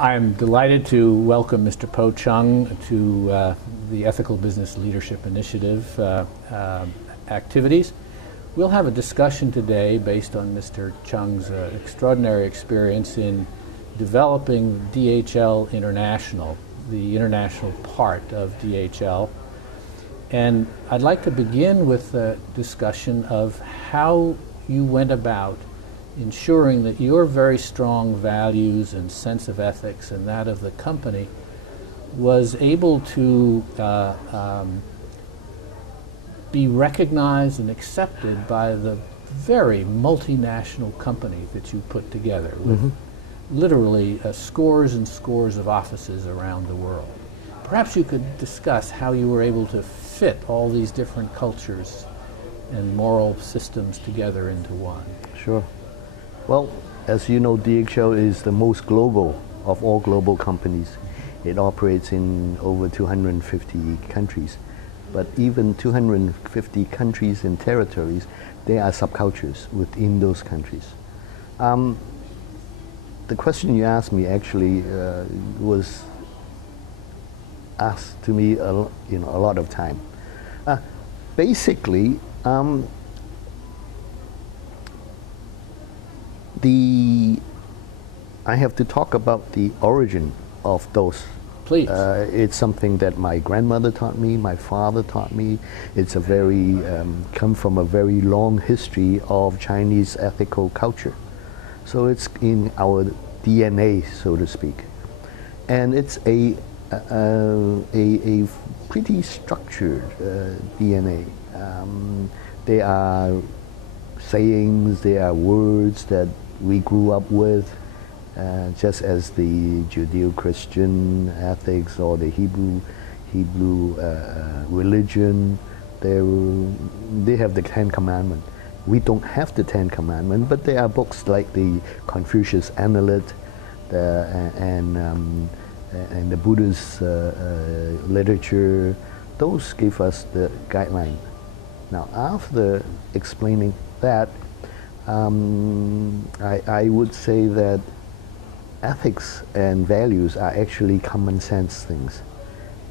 I'm delighted to welcome Mr. Po Chung to the Ethical Business Leadership Initiative activities. We'll have a discussion today based on Mr. Chung's extraordinary experience in developing DHL International, the international part of DHL. And I'd like to begin with a discussion of how you went about ensuring that your very strong values and sense of ethics and that of the company was able to be recognized and accepted by the very multinational company that you put together with literally scores and scores of offices around the world. Perhaps you could discuss how you were able to fit all these different cultures and moral systems together into one. Sure. Well, as you know, DHL is the most global of all global companies. It operates in over 250 countries. But even 250 countries and territories, there are subcultures within those countries. The question you asked me actually was asked to me a lot of time. Basically, I have to talk about the origin of those. Please. It's something that my grandmother taught me, my father taught me. It's a very, come from a very long history of Chinese ethical culture. So it's in our DNA, so to speak. And it's a pretty structured DNA. There are sayings, there are words that we grew up with, just as the Judeo-Christian ethics or the Hebrew religion. They have the Ten Commandments. We don't have the Ten Commandments, but there are books like the Confucius Analect and the Buddhist literature. Those give us the guideline. Now, after explaining that, I would say that ethics and values are actually common sense things.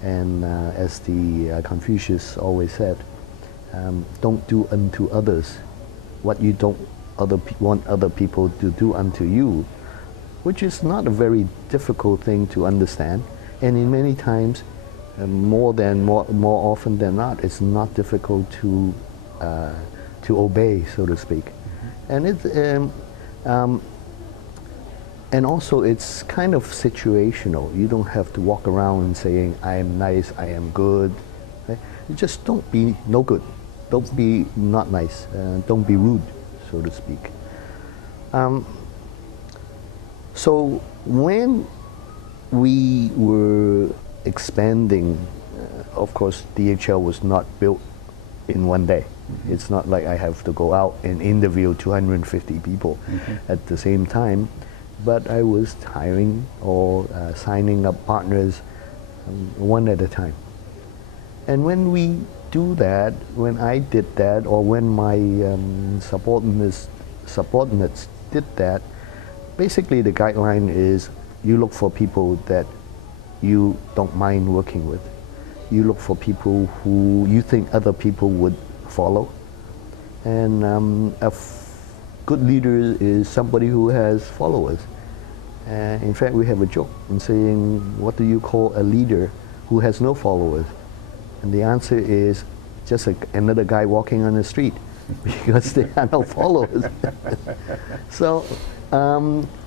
And as the Confucius always said, don't do unto others what you don't want other people to do unto you, which is not a very difficult thing to understand. And in many times, more often than not, it's not difficult to obey, so to speak. And and also it's kind of situational. You don't have to walk around saying, I am nice, I am good. Right? You just don't be no good. Don't be not nice. Don't be rude, so to speak. So when we were expanding, of course, DHL was not built in one day. It's not like I have to go out and interview 250 people at the same time, but I was hiring or signing up partners one at a time. And when we do that, when I did that, or when my subordinates did that, basically the guideline is you look for people that you don't mind working with. You look for people who you think other people would follow. And a good leader is somebody who has followers. In fact, we have a joke in saying, what do you call a leader who has no followers? And the answer is just another guy walking on the street, because there are no followers. So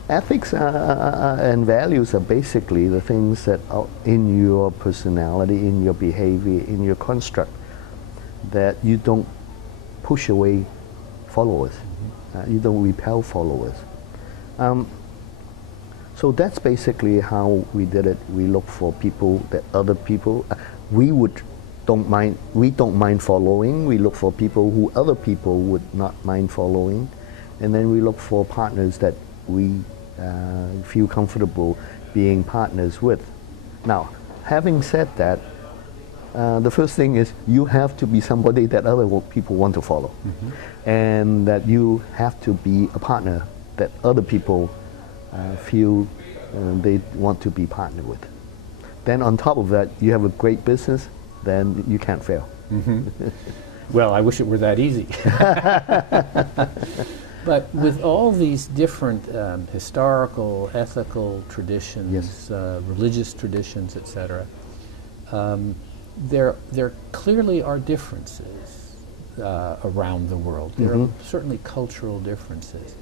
ethics and values are basically the things that are in your personality, in your behavior, in your construct, that you don't push away followers. You don't repel followers. So that's basically how we did it. We look for people that other people, we don't mind following. We look for people who other people would not mind following. And then we look for partners that we feel comfortable being partners with. Now, having said that, the first thing is you have to be somebody that other people want to follow. And that you have to be a partner that other people feel they want to be partnered with. Then on top of that, you have a great business, then you can't fail. Well, I wish it were that easy. But with all these different historical, ethical traditions, Yes. Religious traditions, etc., there clearly are differences around the world. There are certainly cultural differences.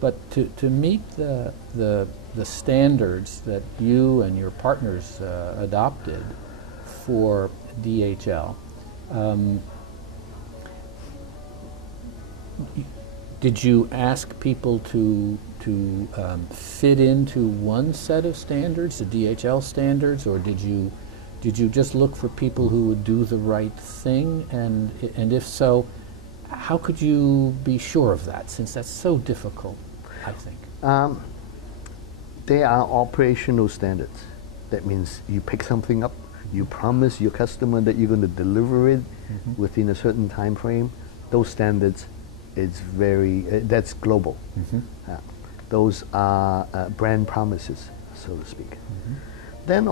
But to meet the standards that you and your partners adopted for DHL, did you ask people to fit into one set of standards, the DHL standards, or did you just look for people who would do the right thing? And if so, how could you be sure of that, since that's so difficult, I think? They are operational standards. That means you pick something up, you promise your customer that you're going to deliver it within a certain time frame. Those standards, it's very, that's global. Those are brand promises, so to speak. Then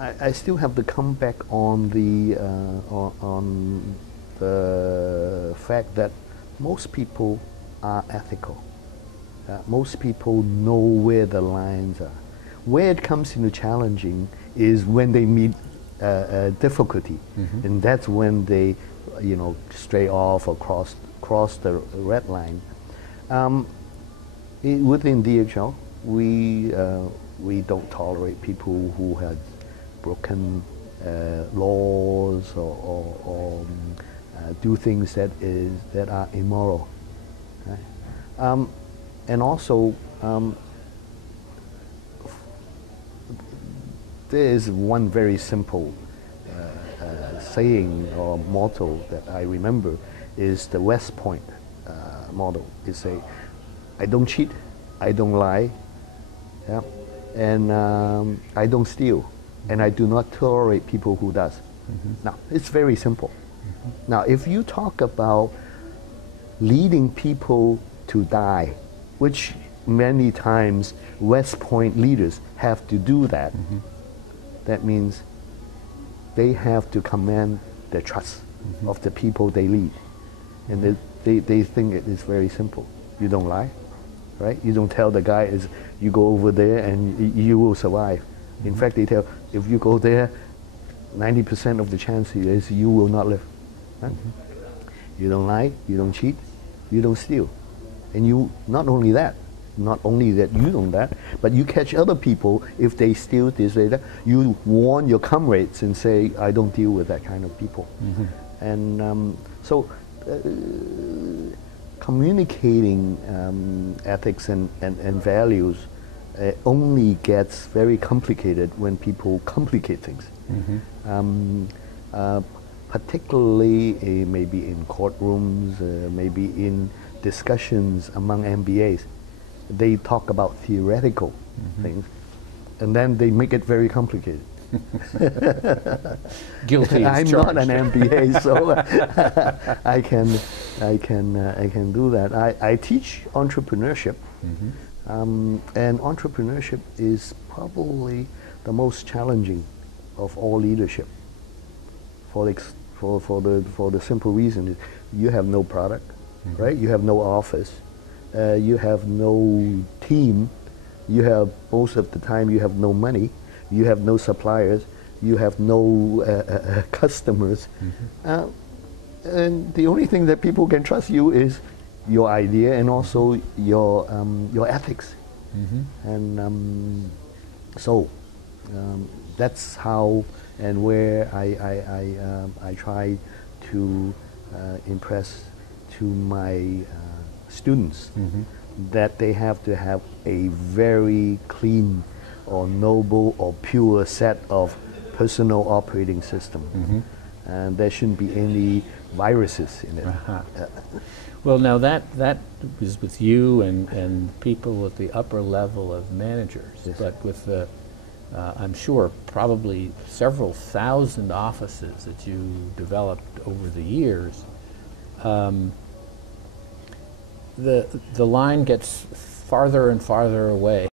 I still have to come back on the fact that most people are ethical. Most people know where the lines are. Where it comes into challenging is when they meet difficulty, and that's when they, stray off or cross the red line. Within DHL, we don't tolerate people who have broken laws or do things that are immoral. Right? And also, there is one very simple saying or motto that I remember is the West Point model. It's say, I don't cheat, I don't lie, and I don't steal, and I do not tolerate people who does. Now, it's very simple. Now, if you talk about leading people to die, which many times West Point leaders have to do that, that means they have to command the trust of the people they lead. And they think it is very simple. You don't lie, right? You don't tell the guy, you go over there and you will survive. In fact, they tell, if you go there, 90% of the chance is you will not live. Right? You don't lie, you don't cheat, you don't steal. And you, not only that you don't that, but you catch other people, if they steal this, that, you warn your comrades and say, I don't deal with that kind of people. And so communicating ethics and values only gets very complicated when people complicate things. Particularly maybe in courtrooms, maybe in discussions among MBAs. They talk about theoretical things, and then they make it very complicated. Guilty as I'm charged. not an MBA, so I can do that. I teach entrepreneurship, and entrepreneurship is probably the most challenging of all leadership. For the simple reason is you have no product, right? You have no office. You have no team, you have, most of the time you have no money, you have no suppliers, you have no customers, and the only thing that people can trust you is your idea and also your ethics. And so that's how and where I try to impress to my students that they have to have a very clean or noble or pure set of personal operating system. And there shouldn't be any viruses in it. Well, now that is with you and people at the upper level of managers, but with the, I'm sure, probably several thousand offices that you developed over the years, the line gets farther and farther away.